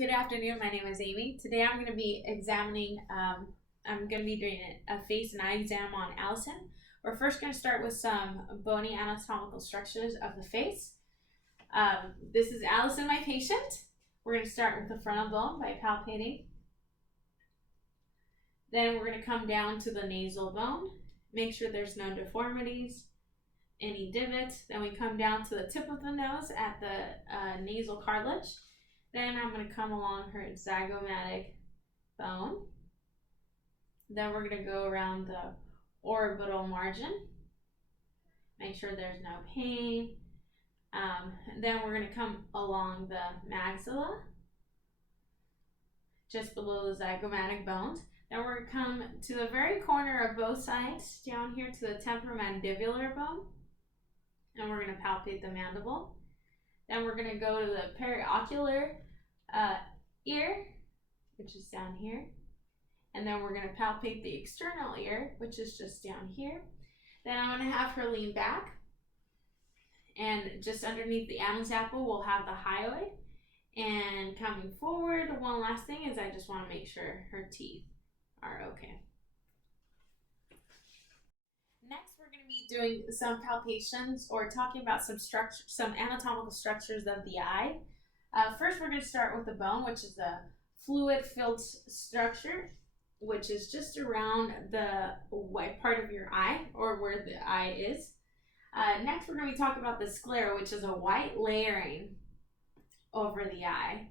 Good afternoon. My name is Amy. Today I'm going to be doing a face and eye exam on Allison. We're first going to start with some bony anatomical structures of the face. This is Allison, my patient. We're going to start with the frontal bone by palpating. Then we're going to come down to the nasal bone. Make sure there's no deformities, any divots. Then we come down to the tip of the nose at the nasal cartilage. Then I'm going to come along her zygomatic bone. Then we're going to go around the orbital margin. Make sure there's no pain. Then we're going to come along the maxilla, just below the zygomatic bones. Then we're going to come to the very corner of both sides, down here to the temporomandibular bone. And we're going to palpate the mandible. Then we're going to go to the periocular ear, which is down here. And then we're going to palpate the external ear, which is just down here. Then I'm going to have her lean back. And just underneath the Adam's apple, we'll have the hyoid. And coming forward, one last thing is I just want to make sure her teeth are okay. Next, we're going to be doing some palpations or talking about some anatomical structures of the eye. First, we're going to start with the bone, which is a fluid-filled structure, which is just around the white part of your eye, or where the eye is. Next, we're going to be talking about the sclera, which is a white layering over the eye.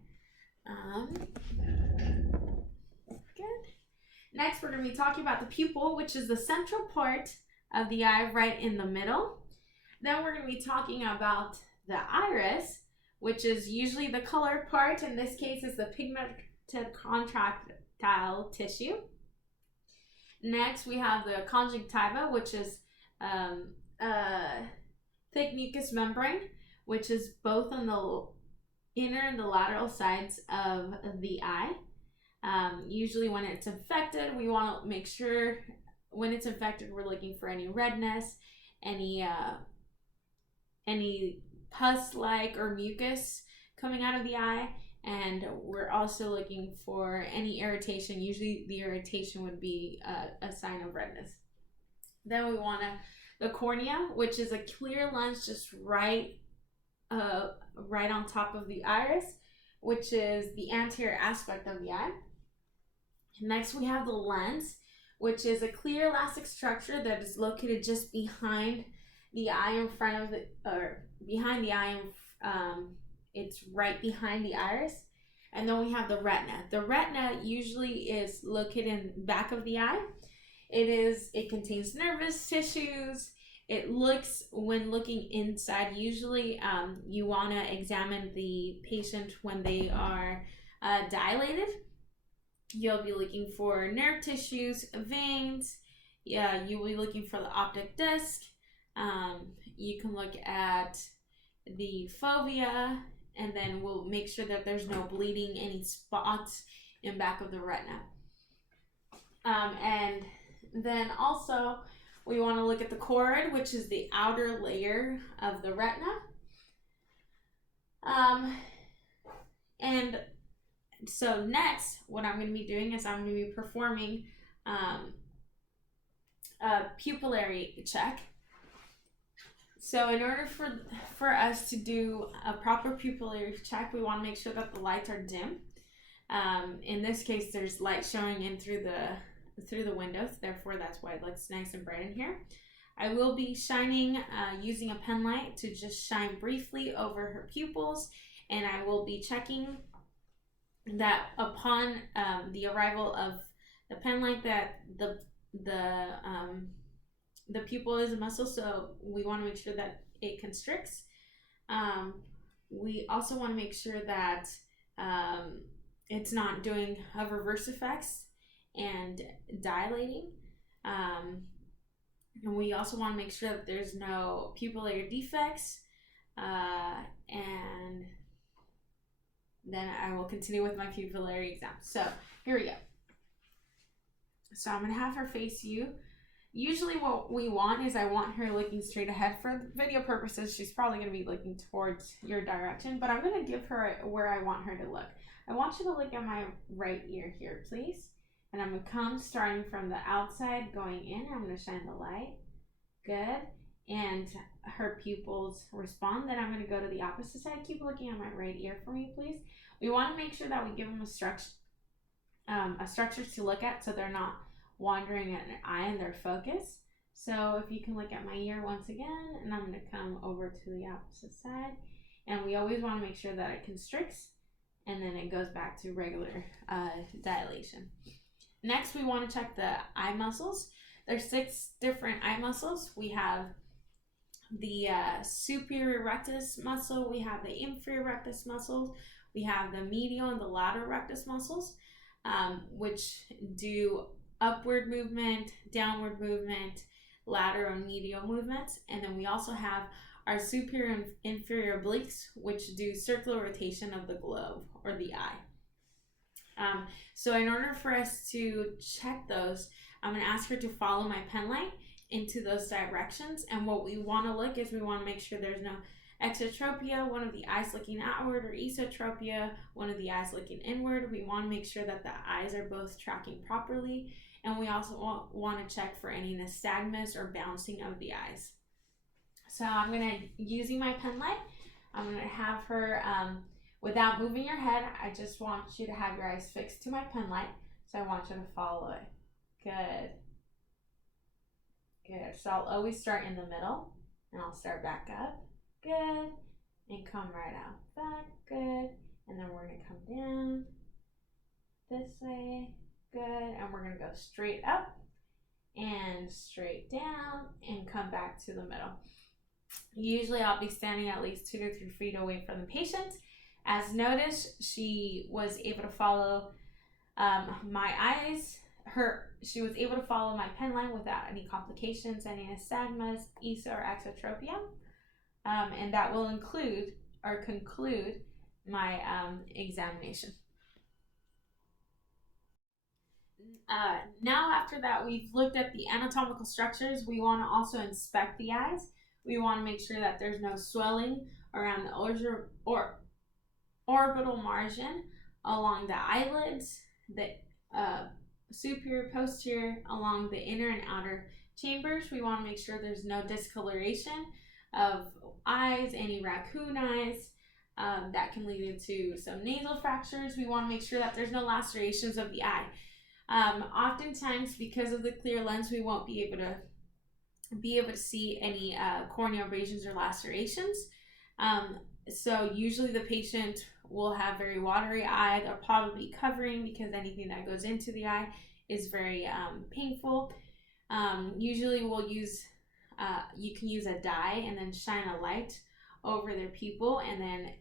Good. Next, we're going to be talking about the pupil, which is the central part of the eye right in the middle. Then we're going to be talking about the iris, which is usually the colored part. In this case, is the pigmented contractile tissue. Next, we have the conjunctiva, which is thick mucous membrane, which is both on the inner and the lateral sides of the eye. Usually when it's infected, we want to make sure when it's infected, we're looking for any redness, any pus-like or mucus coming out of the eye, and we're also looking for any irritation. Usually the irritation would be a sign of redness. Then we want the cornea, which is a clear lens just right on top of the iris, which is the anterior aspect of the eye. Next, we have the lens, which is a clear elastic structure that is located just behind the eye behind the eye, it's right behind the iris. And then we have the retina. The retina usually is located in the back of the eye. It contains nervous tissues. It looks, when looking inside, usually you want to examine the patient when they are dilated. You'll be looking for nerve tissues, veins. Yeah, you'll be looking for the optic disc. You can look at the fovea, and then we'll make sure that there's no bleeding, any spots in back of the retina. And then also we want to look at the choroid, which is the outer layer of the retina. And so next, what I'm going to be doing is I'm going to be performing a pupillary check. So in order for us to do a proper pupillary check, we want to make sure that the lights are dim. In this case, there's light showing in through the windows, therefore that's why it looks nice and bright in here. I will be shining using a pen light to just shine briefly over her pupils, and I will be checking that upon the arrival of the pen light that the pupil is a muscle, so we want to make sure that it constricts. We also want to make sure that it's not doing reverse effects and dilating. And we also want to make sure that there's no pupillary defects. And then I will continue with my pupillary exam. So here we go. So I'm going to have her face you. Usually what we want is I want her looking straight ahead. For video purposes, she's probably going to be looking towards your direction, but I'm going to give her where I want her to look. I want you to look at my right ear here, please. And I'm going to come starting from the outside going in. I'm going to shine the light. Good. And her pupils respond. Then I'm going to go to the opposite side. Keep looking at my right ear for me, please. We want to make sure that we give them a structure to look at so they're not wandering at an eye and their focus. So if you can look at my ear once again, and I'm going to come over to the opposite side. And we always want to make sure that it constricts and then it goes back to regular dilation. Next, we want to check the eye muscles. There's 6 different eye muscles. We have the superior rectus muscle, we have the inferior rectus muscles, we have the medial and the lateral rectus muscles, which do upward movement, downward movement, lateral and medial movements. And then we also have our superior and inferior obliques, which do circular rotation of the globe or the eye. So in order for us to check those, I'm going to ask her to follow my pen light into those directions. And what we want to look is we want to make sure there's no exotropia, one of the eyes looking outward, or esotropia, one of the eyes looking inward. We want to make sure that the eyes are both tracking properly. And we also want to check for any nystagmus or bouncing of the eyes. So I'm going to, using my pen light, I'm going to have her, without moving your head, I just want you to have your eyes fixed to my pen light. So I want you to follow it. Good. Good. So I'll always start in the middle and I'll start back up. Good. And come right out. Back. Good. And then we're going to come down this way. Good. And we're going to go straight up and straight down and come back to the middle. Usually I'll be standing at least 2 to 3 feet away from the patient. As noticed, she was able to follow my eyes. She was able to follow my pen line without any complications, any nystagmus, ESO, or exotropia. And that will include or conclude my examination. Now after that, we've looked at the anatomical structures. We want to also inspect the eyes. We want to make sure that there's no swelling around the orbital margin along the eyelids, the superior, posterior, along the inner and outer chambers. We want to make sure there's no discoloration of eyes, any raccoon eyes that can lead into some nasal fractures. We want to make sure that there's no lacerations of the eye. Oftentimes, because of the clear lens, we won't be able to see any corneal abrasions or lacerations. So usually the patient will have very watery eye. They'll probably be covering because anything that goes into the eye is very painful. Usually we'll use, you can use a dye and then shine a light over their pupil and then,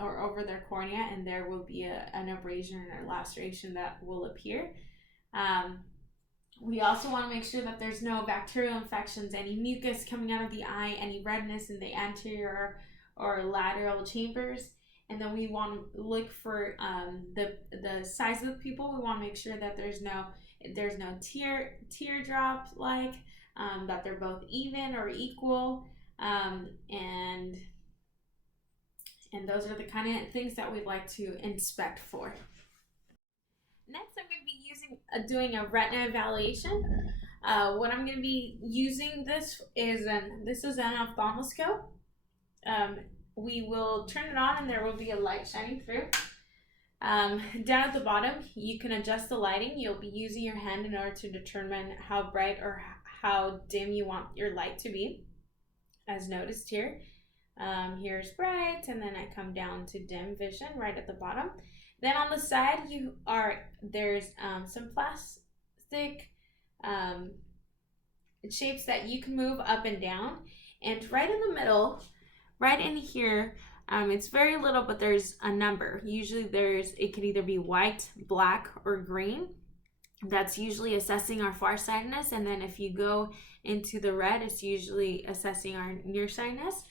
or over their cornea, and there will be an abrasion or laceration that will appear. We also want to make sure that there's no bacterial infections, any mucus coming out of the eye, any redness in the anterior or lateral chambers. And then we want to look for the size of the pupil. We want to make sure that there's no teardrop like, that they're both even or equal, and those are the kind of things that we'd like to inspect for. Next, I'm going to be doing a retina evaluation. What I'm going to be using this is an ophthalmoscope. We will turn it on and there will be a light shining through. Down at the bottom, you can adjust the lighting. You'll be using your hand in order to determine how bright or how dim you want your light to be, as noticed here. Here's bright, and then I come down to dim vision right at the bottom. Then on the side, there's some plastic shapes that you can move up and down. And right in the middle, right in here, it's very little, but there's a number. Usually it could either be white, black, or green. That's usually assessing our farsightedness. And then if you go into the red, it's usually assessing our nearsightedness.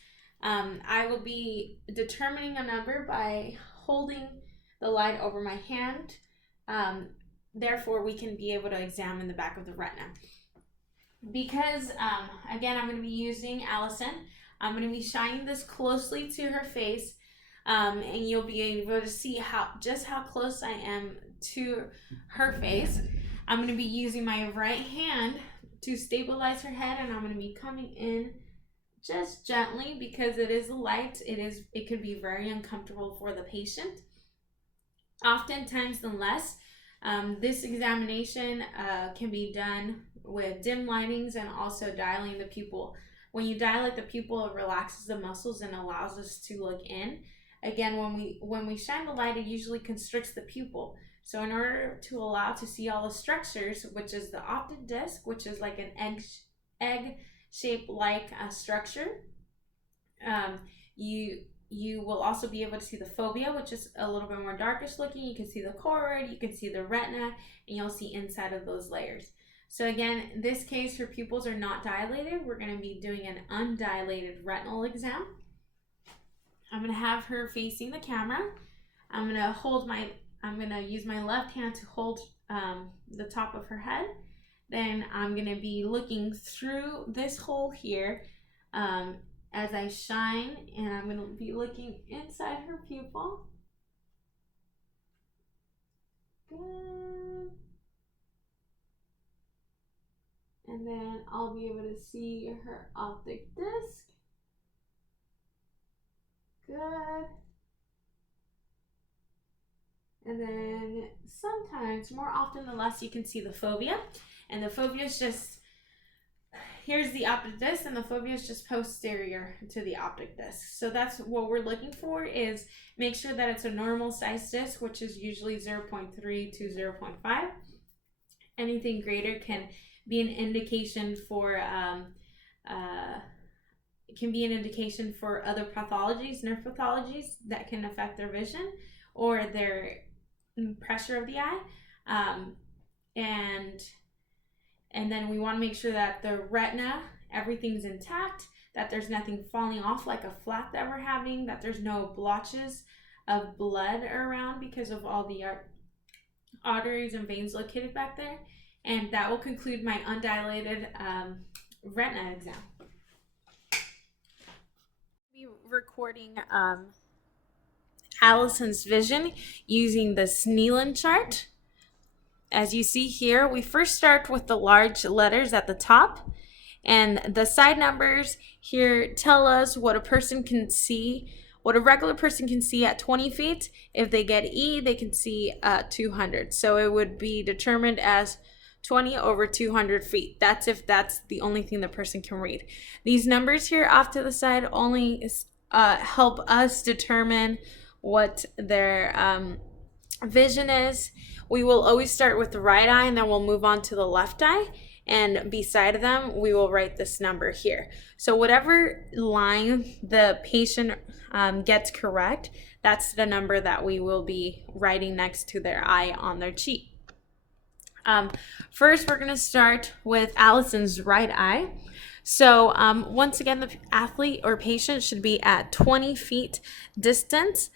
I will be determining a number by holding the light over my hand. Therefore, we can be able to examine the back of the retina. because again, I'm going to be using Allison. I'm going to be shining this closely to her face, and you'll be able to see how close I am to her face. I'm going to be using my right hand to stabilize her head, and I'm going to be coming in just gently because it is light. It can be very uncomfortable for the patient. Oftentimes, unless this examination can be done with dim lightings and also dilating the pupil. When you dilate the pupil, it relaxes the muscles and allows us to look in. Again, when we shine the light, it usually constricts the pupil. So in order to allow to see all the structures, which is the optic disc, which is like an egg-shaped like structure, you will also be able to see the fovea, which is a little bit more darkish looking. You can see the choroid, you can see the retina, and you'll see inside of those layers. So again, in this case, her pupils are not dilated. We're going to be doing an undilated retinal exam. I'm going to have her facing the camera. I'm going to use my left hand to hold the top of her head. Then I'm going to be looking through this hole here as I shine, and I'm going to be looking inside her pupil. Good. And then I'll be able to see her optic disc. Good. And then sometimes, more often than less, you can see the fovea. And the fovea is just, here's the optic disc, and the fovea is just posterior to the optic disc. So that's what we're looking for, is make sure that it's a normal size disc, which is usually 0.3 to 0.5. Anything greater can be an indication for other pathologies, nerve pathologies that can affect their vision or their pressure of the eye. And then we want to make sure that the retina, everything's intact, that there's nothing falling off like a flap that we're having, that there's no blotches of blood around because of all the arteries and veins located back there. And that will conclude my undilated retina exam. I'll be recording Allison's vision using the Snellen chart. As you see here, we first start with the large letters at the top, and the side numbers here tell us what a person can see, what a regular person can see at 20 feet. If they get E, they can see 200. So it would be determined as 20 over 200 feet. That's if that's the only thing the person can read. These numbers here off to the side only help us determine what their vision is. We will always start with the right eye, and then we'll move on to the left eye, and beside them we will write this number here. So whatever line the patient gets correct, that's the number that we will be writing next to their eye on their cheek. First, we're going to start with Allison's right eye. So once again, the athlete or patient should be at 20 feet distance.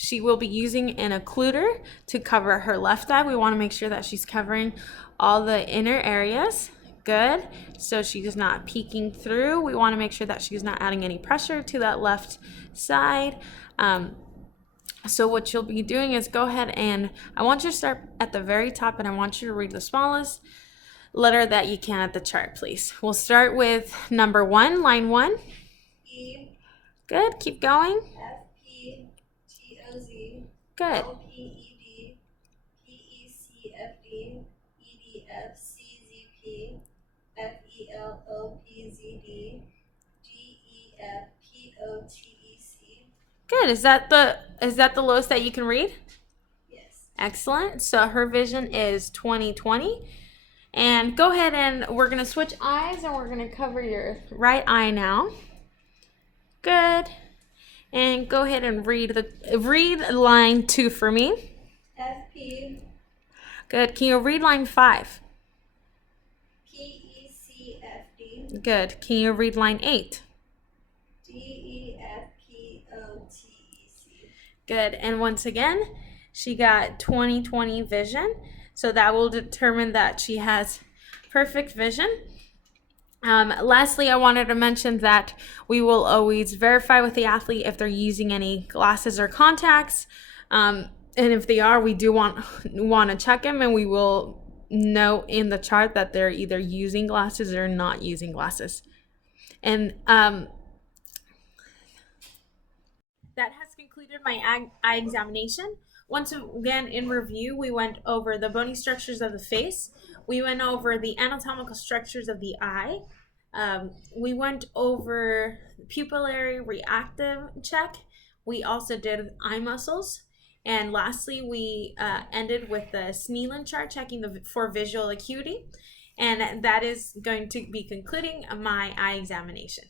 She will be using an occluder to cover her left eye. We want to make sure that she's covering all the inner areas. Good. So she's not peeking through. We want to make sure that she's not adding any pressure to that left side. So what you'll be doing is go ahead, and I want you to start at the very top, and I want you to read the smallest letter that you can at the chart, please. We'll start with number 1, line 1. E. Good. Keep going. F P T O Z. Good. L P E D. P E C F D. E D F C Z P. F E L O P Z D. G E F P O T E C. Good. Is that the lowest that you can read? Yes. Excellent. So her vision is 20/20. And go ahead, and we're going to switch eyes, and we're going to cover your right eye now. Good. And go ahead and read line 2 for me. F P. Good. Can you read line 5? P E C F D. Good. Can you read line 8? D E F P O T E C. Good. And once again, she got 20/20 vision. So that will determine that she has perfect vision. Lastly, I wanted to mention that we will always verify with the athlete if they're using any glasses or contacts. And if they are, we do want to check them, and we will note in the chart that they're either using glasses or not using glasses. And that has concluded my eye examination. Once again, in review, we went over the bony structures of the face. We went over the anatomical structures of the eye. We went over pupillary reactive check. We also did eye muscles. And lastly, we ended with the Snellen chart, checking for visual acuity. And that is going to be concluding my eye examination.